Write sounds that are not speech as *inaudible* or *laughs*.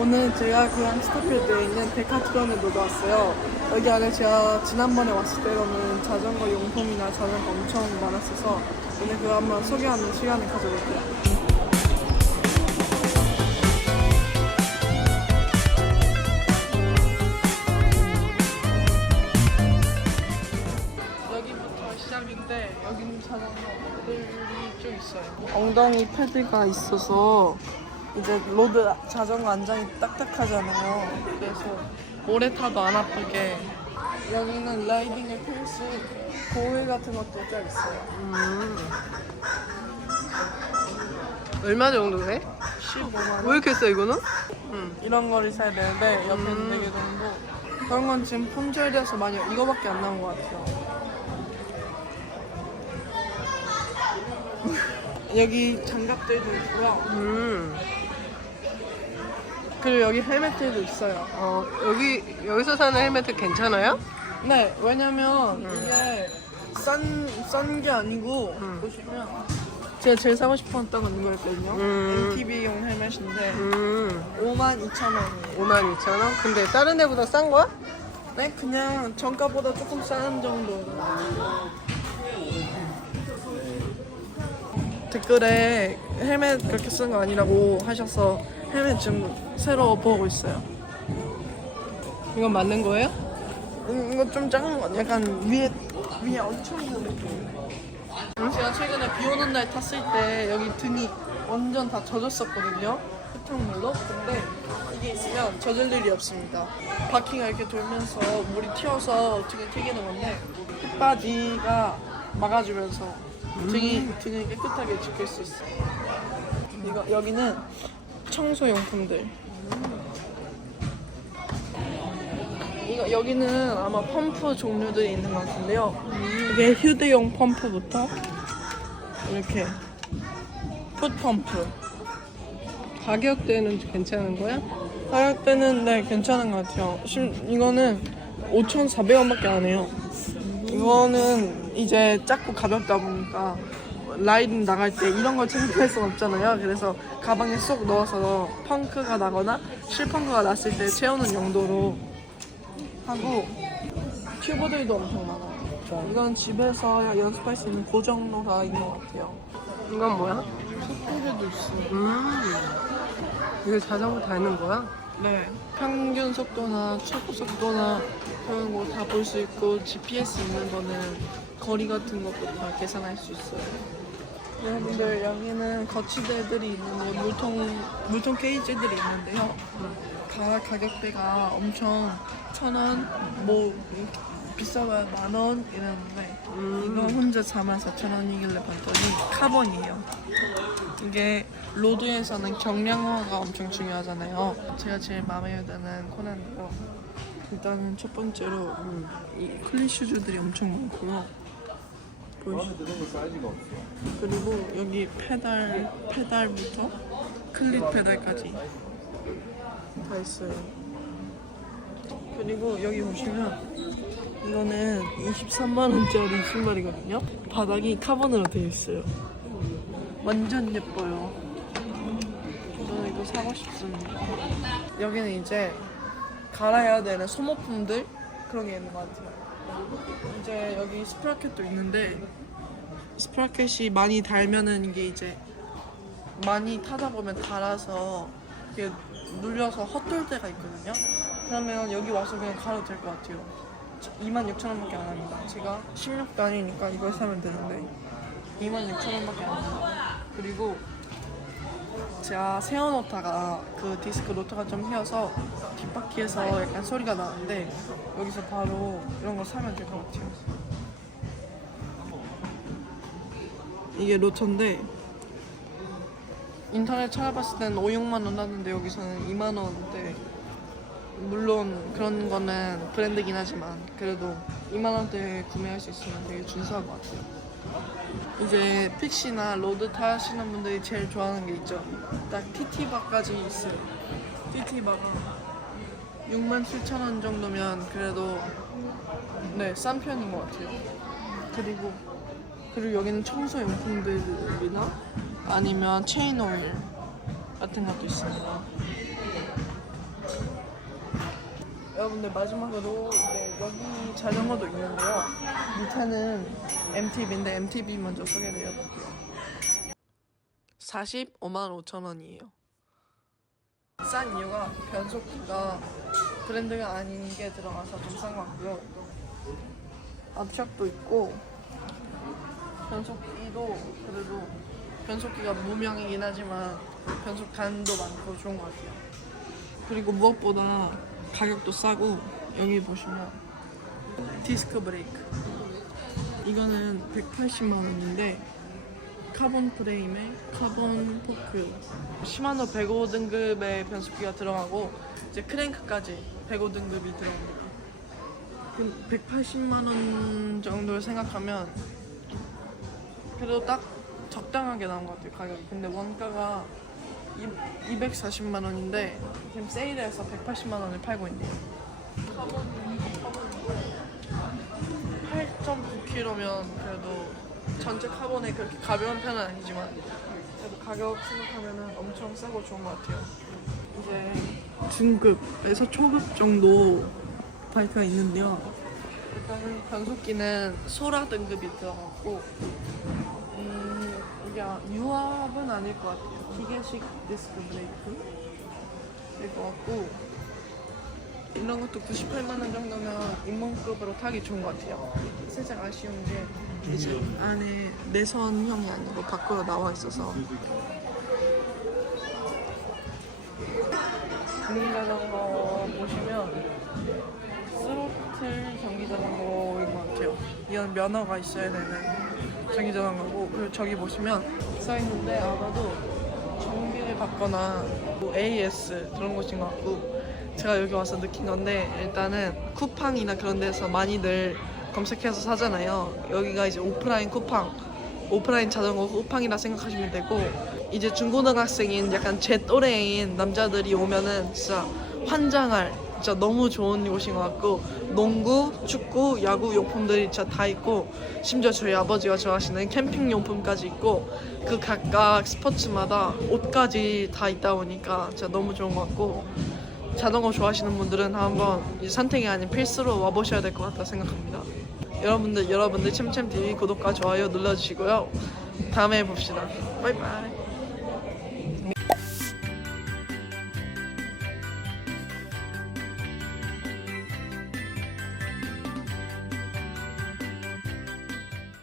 오늘 제가 그랑 스타필드에 있는 데카트론에 놀러 왔어요. 여기 안에 제가 지난번에 왔을 때로는 자전거 용품이나 자전거 엄청 많았어서 오늘 그거 한번 소개하는 시간을 가져볼게요. 여기부터 시작인데 여기는 자전거들이 좀 있어요. 엉덩이 패드가 있어서 이제 로드 자전거 안장이 딱딱하잖아요. 그래서 오래 타도 안 아프게 여기는 라이딩의 필수 고일 같은 것도 꽤 있어요. 음. 얼마 정도 해? 15만 왜 원. 이렇게 써 이거는? 음. 이런 거를 사야 되는데 옆에는 4개 정도. 그런 건 지금 품절돼서 많이 이거밖에 안 나온 것 같아요. *laughs* 여기 장갑들도 있고요. 음. 그리고 여기 헬멧들도 있어요. 어 여기 여기서 사는 헬멧 괜찮아요? 네, 왜냐면 이게 싼게 아니고 음. 보시면 제가 제일 사고 싶었던 건 이거였거든요. 음. MTB용 헬멧인데 음. 5만 2천 원이에요. 5만 2천 원? 근데 다른 데보다 싼 거야? 네, 그냥 정가보다 조금 싼 정도. 댓글에 헬멧 그렇게 쓴거 아니라고 하셔서 헬멧 지금 새로 보고 있어요. 이건 맞는 거예요? 음, 이거 좀 작은 거 약간 위에 위에 엄청 큰 느낌. 제가 최근에 비 오는 날 탔을 때 여기 등이 완전 다 젖었었거든요. 흙탕물로. 근데 이게 있으면 젖을 일이 없습니다. 바퀴가 이렇게 돌면서 물이 튀어서 등을 튀기는 건데 흙바지가 막아주면서 등이 등을 깨끗하게 지킬 수 있어요. 이거 여기는 청소용품들. 이거 여기는 아마 펌프 종류들이 있는 것 같은데요. 이게 휴대용 펌프부터 이렇게 풋 펌프. 가격대는 괜찮은 거야? 가격대는 네 괜찮은 것 같아요. 심, 이거는 5,400원밖에 안 해요. 이거는 이제 작고 가볍다 보니까 라이딩 나갈 때 이런 걸 챙길 순 없잖아요. 그래서 가방에 쏙 넣어서 펑크가 나거나 실펑크가 났을 때 채우는 용도로 하고 튜브들도 엄청 많아요. 이건 집에서 연습할 수 있는 고정로가 있는 것 같아요. 이건 뭐야? 속도계도 있어요. 음. 이거 자전거 다니는 거야? 네. 평균 속도나 최고 속도나 그런 거 다 볼 수 있고 GPS 있는 거는 거리 같은 것도 다 계산할 수 있어요. 여러분들 여기는 거치대들이 있는데 물통 물통 케이지들이 있는데요. 다 가격대가 엄청 천 원, 뭐 비싸봐야 만원 이랬는데 이거 혼자 44,000원이길래 봤더니 카본이에요. 이게 로드에서는 경량화가 엄청 중요하잖아요. 제가 제일 마음에 드는 코너인데요. 일단은 첫 번째로 이 클리 슈즈들이 엄청 많고요. 보이시죠? 그리고 여기 페달 페달부터 클립 페달까지 다 있어요. 그리고 여기 보시면 이거는 23만 원짜리 신발이거든요. 바닥이 카본으로 되어 있어요. 완전 예뻐요. 저는 이거 사고 싶습니다. 여기는 이제 갈아야 되는 소모품들 그런 게 있는 것 같아요. 이제 여기 스프라켓도 있는데 스프라켓이 많이 달면은 이게 이제 많이 타다 보면 달아서 이렇게 눌려서 헛돌 때가 있거든요. 그러면 여기 와서 그냥 갈아도 될 것 같아요. 26,000원밖에 안 합니다. 제가 16도 아니니까 이걸 사면 되는데 26,000원밖에 안 합니다. 그리고 제가 세워놓다가 그 디스크 로터가 좀 휘어서 뒷바퀴에서 약간 소리가 나는데 여기서 바로 이런 거 사면 될 것 같아요. 이게 로터인데 인터넷 찾아봤을 때는 5, 6만 원 하는데 여기서는 2만 원대 물론 그런 거는 브랜드긴 하지만 그래도 2만 원대에 구매할 수 있으면 되게 준수한 것 같아요. 이제 픽시나 로드 타시는 분들이 제일 좋아하는 게 있죠. 딱 TT바까지 있어요. TT바가 6만 7천 원 정도면 그래도 네, 싼 편인 것 같아요. 그리고 그리고 여기는 청소 용품들이나 아니면 체인 오일 같은 것도 있습니다. 여러분들 마지막으로 이제 여기 자전거도 있는데요. 밑에는 MTB인데 MTB 먼저 소개를 해볼게요. 45만 5천 원이에요. 싼 이유가 변속기가 브랜드가 아닌 게 들어가서 좀 싼 것 같고요. 앞샥도 있고 변속기도 그래도 변속기가 무명이긴 하지만 변속 간도 많고 좋은 것 같아요. 그리고 무엇보다 가격도 싸고 여기 보시면 디스크 브레이크 이거는 180만 원인데 카본 프레임에 카본 포크 시마노 105 등급의 변속기가 들어가고 이제 크랭크까지 105 등급이 들어갑니다. 180만 원 정도를 생각하면 그래도 딱 적당하게 나온 것 같아요 가격이. 근데 원가가 240만 원인데 지금 세일해서 180만 원을 팔고 있네요. 8.9kg면 그래도 전체 카본에 그렇게 가벼운 편은 아니지만 그래도 가격 생각하면 엄청 싸고 좋은 것 같아요. 이제 중급에서 초급 정도 바이크가 있는데요. 일단은 변속기는 소라 등급이 들어갔고 음, 이게 유압은 아닐 것 같아요. 기계식 디스크 브레이크 일 것 같고 이런 것도 98만 원 정도면 입문급으로 타기 좋은 것 같아요. 살짝 아쉬운 게 이제 안에 내선형이 아니고 밖으로 나와 있어서 전기 자전거 보시면 스로틀 전기 자전거인 것 같아요. 이건 면허가 있어야 되는 전기 자전거고 그리고 저기 보시면 써 있는데 아마도 정비를 받거나 뭐 AS 그런 곳인 것 같고 제가 여기 와서 느낀 건데 일단은 쿠팡이나 그런 데서 많이들 검색해서 사잖아요. 여기가 이제 오프라인 쿠팡, 오프라인 자전거 쿠팡이라 생각하시면 되고 이제 중고등학생인 약간 제 또래인 남자들이 오면은 진짜 환장할 진짜 너무 좋은 곳인 것 같고 농구, 축구, 야구 용품들이 진짜 다 있고 심지어 저희 아버지가 좋아하시는 캠핑 용품까지 있고 그 각각 스포츠마다 옷까지 다 있다 보니까 진짜 너무 좋은 것 같고 자전거 좋아하시는 분들은 한번 이제 선택이 아닌 필수로 와보셔야 될 것 같다 생각합니다. 여러분들 여러분들 챔챔TV 구독과 좋아요 눌러주시고요. 다음에 봅시다. 바이바이.